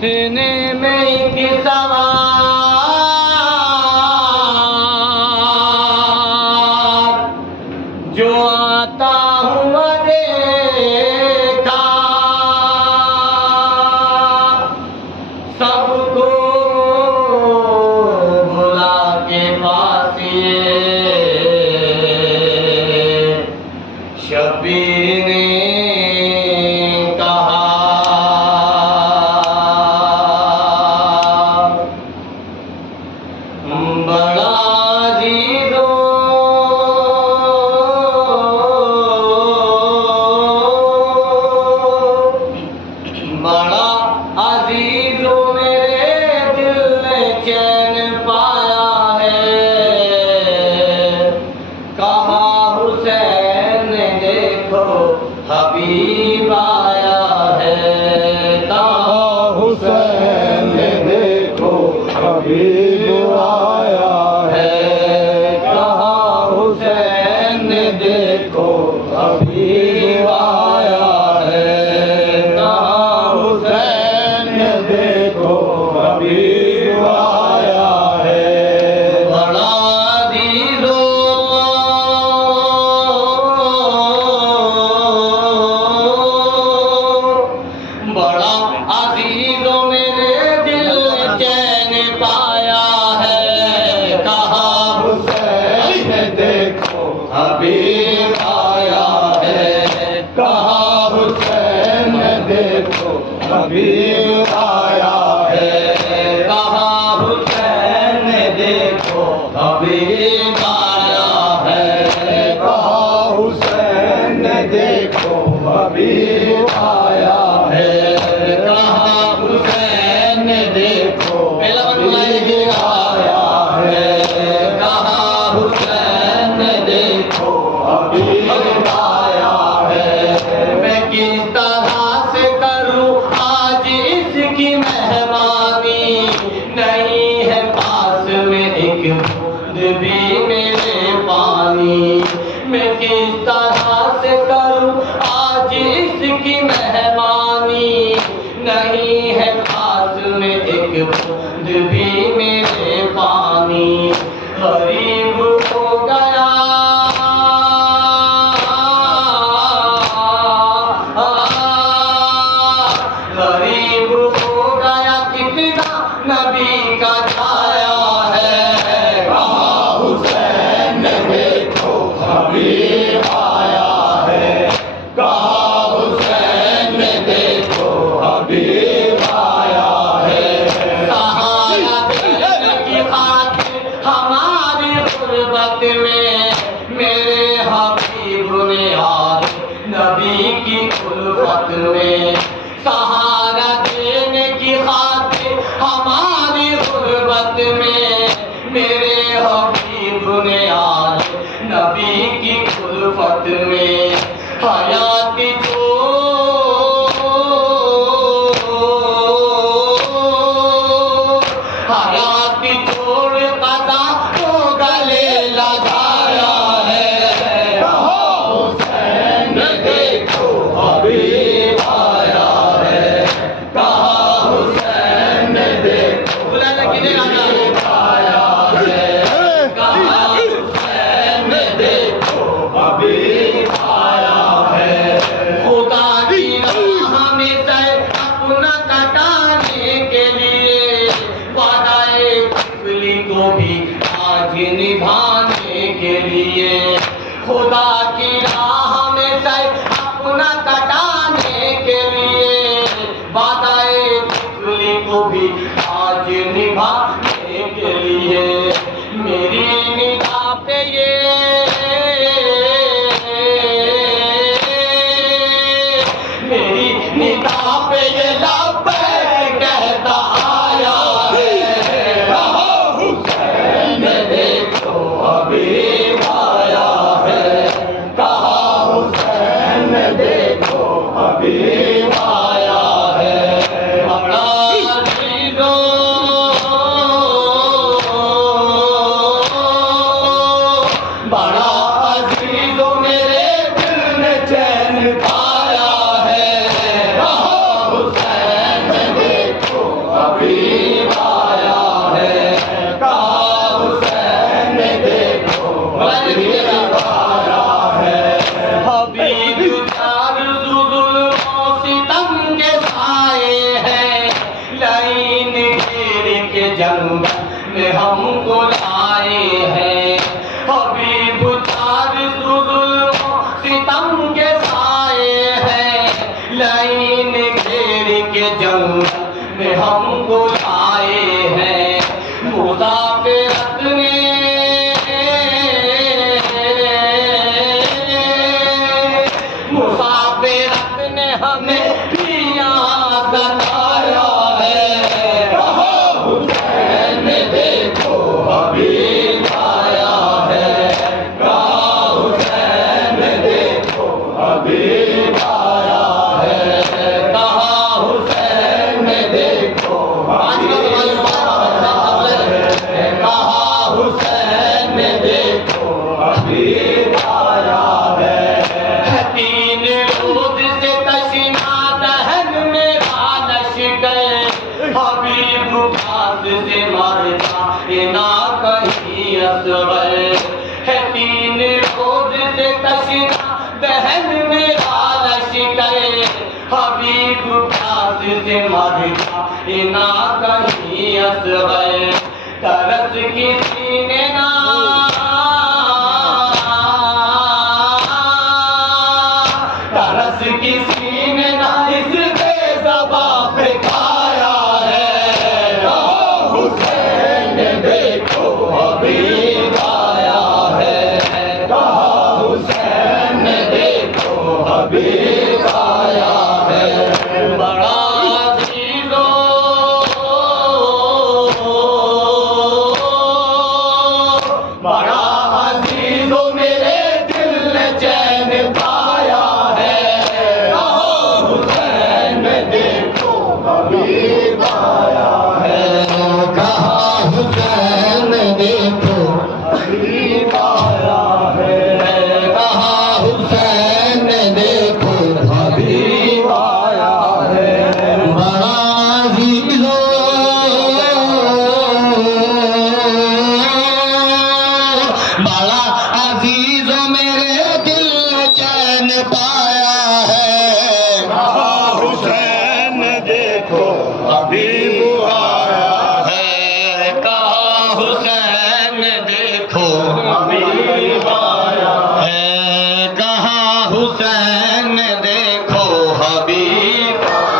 सीने में एक सवार जो आता हुआ देखा, सबको बुला के पास ये शबीर ने कहा, बड़ा अज़ीज़ो बड़ा अज़ीज़ो मेरे दिल ने चैन पाया है। कहा हुसैन देखो हबीब आया है। कहा हुसैन देखो हबीब आया है। कहा हुसैन देखो हबीब आया है। कहा हुसैन देखो हबीब आया है। बड़ा अज़ीज़ो बड़ा अज़ीज़ो मेरे दिल ने चैन पाया है। कहा हुसैन देखो हबीब आया है। कहा हुसैन देखो हबीब आया है। कहा हुसैन देखो हबीब आया है। कहा हुसैन देखो हबीब आया है। कहा हुसैन देखो पहला हबीब आया है। कहा हुसैन देखो हबीब आया है। मैं किस तरह से करूं आज इसकी मेहमानी, नहीं है पास में एक बूंद भी मेरे पानी। मैं किस तरह से करूं आज इसकी मेहमानी, नहीं है पास में एक बूंद भी मेरे पानी। गरीब हो गया गरीब हो गया कितना नबी का छाया है। कहा हुसैन देखो हबीब आया है। कहा हुसैन देखो हबीब आया है। सहारा देने की खातिर हमारी गुर्बत में मेरे हबीब ने आज नबी की उल्फत में। सहारा देने की खातिर हमारी गुर्बत में मेरे हबीब ने आज नबी की उल्फत में हयाती हयाती छोड़ कदा को गले लगाया है। कहा हुसैन देखो हबीब आया है। कहा हुसैन देखो हबीब आया है। कहा हुसैन देखो हबीब आया है। खुदा की राह में सर अपना कटाने के लिए वादाए कुफली को भी आज निभाने के लिए। खुदा की राह में सर अपना कटाने के लिए वादाए कुफली को भी आज निभाने के लिए। मेरी निगाह पे ये मेरी निगाह पे ये लब्बैक कहता आया है। कहा हुसैन देखो हबीब आया है। कहा हुसैन देखो हबीब आया है। बड़ा अज़ीज़ो बड़ा अज़ीज़ो मेरे दिल ने चैन पाया है। कहा हुसैन देखो फिरत ने हमें पिया सताया है। कहा हुसैन देखो हबीब आया है, कहा हुसैन देखो हबीब आया है, कहा हुसैन देखो हबीब आया है, कहा हुसैन देखो हबीब आया है। तीन रोज से तशना दहन मेरा लश्कर, हबीब पास से मरता ना कहीं असगर है। तीन रोज से तशना दहन मेरा लश्कर, हबीब पास से मरता ना कहीं असगर। तरस किसी ने ना तरस किसी ने ना इस बेज़बा पे खाया है। कहा हुसैन देखो हबीब आया है, कहा हुसैन देखो हबीब आया है। बड़ा अजीज़ो बड़ा अजीज़ो मेरे दिल ने चैन पाया है, कहा हुसैन देखो हबीब आया है, कहा हुसैन देखो हबीब आया है, कहा हुसैन देखो हबीब आया है। बड़ा अजीज़ो बड़ा अजीज़ो मेरे दिल ने चैन पाया है, कहा हुसैन देखो हबीब आया है। कहा हुसैन देखो हबीब आया है। कहा हुसैन देखो हबीब है।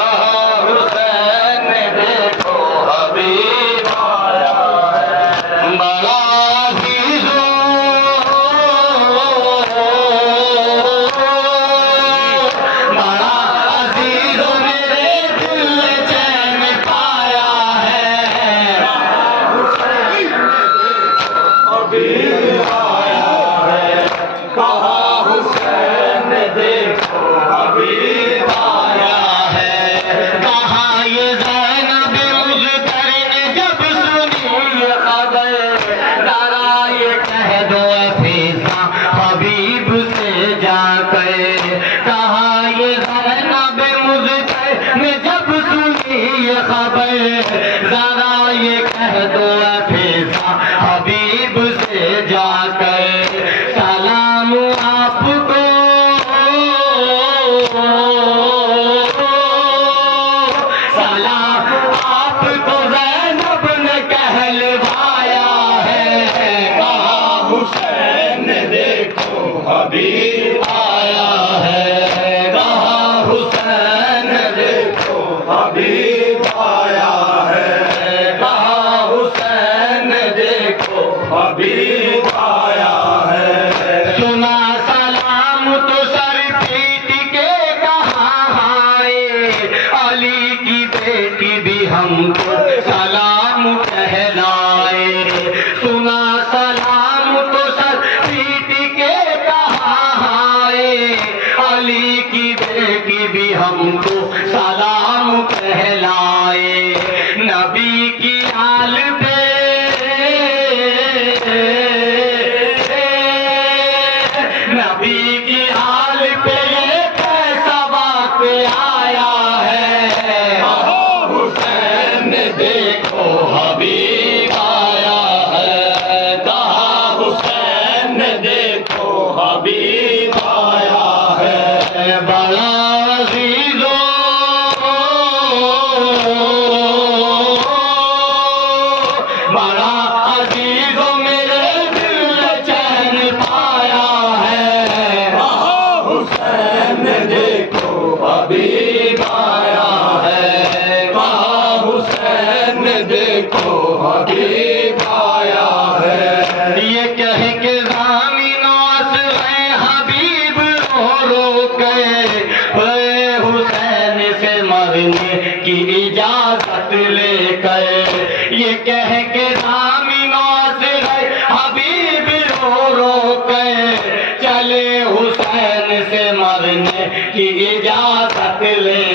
कहा हुसैन देखो हबीब आया है। बड़ा अजीज़ो बड़ा अजीज़ो मेरे दिल ने चैन पाया है। हबीब आया है, कहा हुसैन देखो हबीब आया है। कहा ये ज़ैनब मुज़्फ़र ने जब सुनी ये खबर, ज़रा ये कह दो फीसा हबीब से जाकर। कहा ये ज़ैनब मुज़्फ़र ने जब सुनी ये खबर, ज़रा ये कह दो फीसा हबीब से जाकर। सलाम आपको सलाम आपको ज़ैनब ने कहलवाया है। कहा हुसैन देखो हबीब आया है, कहा हुसैन देखो हबीब आया है, कहा हुसैन देखो हबीब आया है। सुना सलाम तो सर पीट के कहा हाय, अली की बेटी भी हमको सलाम कहलाए। सुना सलाम तो सर पीट के कहा हाय, अली की बेटी भी हमको सलाम कहलाए। नबी की आल पे नबी की आल पे ये कैसा बात आया है। कहा हुसैन देखो हबीब आया है, कहा हुसैन देखो हबीब आया है। बड़ा अजीज़ो बड़ा अजीज़ो मेरे दिल ने चैन पाया है। कहा हुसैन देखो हबीब आया है, कहा हुसैन देखो हबीब आया है। ये कह के ज़मीन आसमान इजाजत लेकर, ये कह के ज़ामिनों से गए हबीब रो रो कर, चले हुसैन से मरने की इजाजत ले